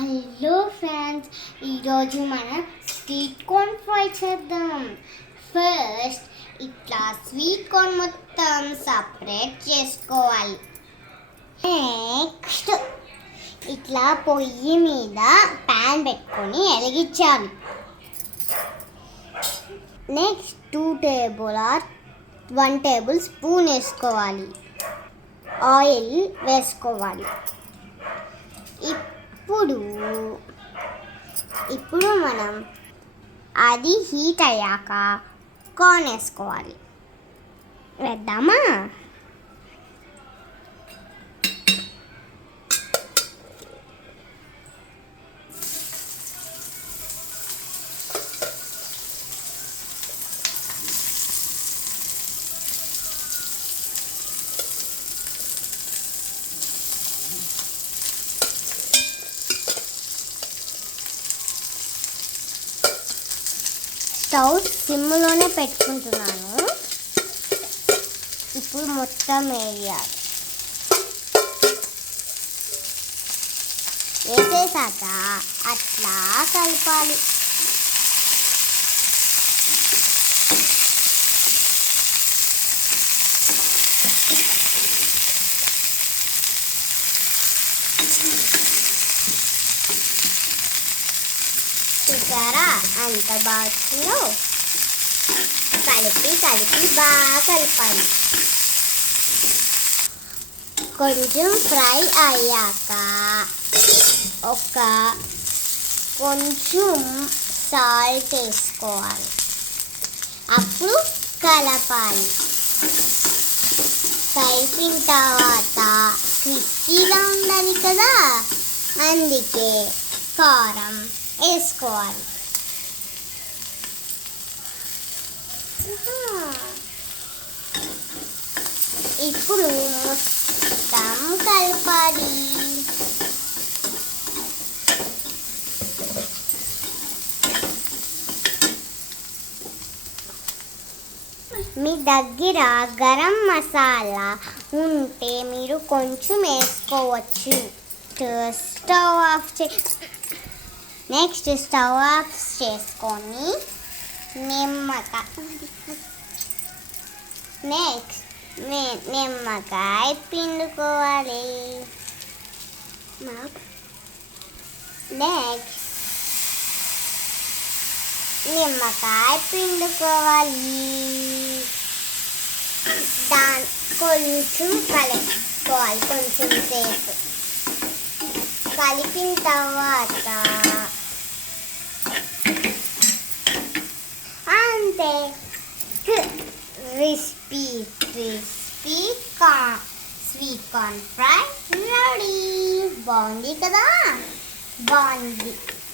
Hello friends, ఈరోజు మనం sweet corn fry చేద్దాం. ఫస్ట్ ఇట్లా స్వీట్ కార్న్ మొత్తం సపరేట్ చేసుకోవాలి. నెక్స్ట్ ఇట్లా పొయ్యి మీద ప్యాన్ పెట్టుకొని వెలిగించాలి. నెక్స్ట్ 1 టేబుల్ స్పూన్ వేసుకోవాలి. ఆయిల్ వేసుకోవాలి. ఇప్పుడు మనం అది హీట్ అయ్యాక కార్న్ వేసుకోవాలి. వేద్దామా? స్టవ్ సిమ్లోనే పెట్టుకుంటున్నాను. ఇప్పుడు మొత్తం వేయాలి. వేసేసాక అట్లా కలపాలి. చూసారా అంత బాగా కలిపి బాగా కలపాలి. కొంచెం ఫ్రై అయ్యాక కొంచెం సాల్ట్ వేసుకోవాలి. అప్పుడు కలపాలి. కలిపిన తర్వాత క్రిస్పీగా ఉండాలి కదా, అందుకే కారం వేసుకోవాలి. ఇప్పుడు మొత్తం కలపాలి. మీ దగ్గర గరం మసాలా ఉంటే మీరు కొంచెం వేసుకోవచ్చు. Stove off next stove off చేసుకొని నిమ్మకాయ పిండుకోవాలి. దాని కొంచెం కలుపుకోవాలి. కొంచెం సేపు కలిపిన తర్వాత అంతే, crispy sweet corn fry ready. బాగుంది కదా? బాగుంది.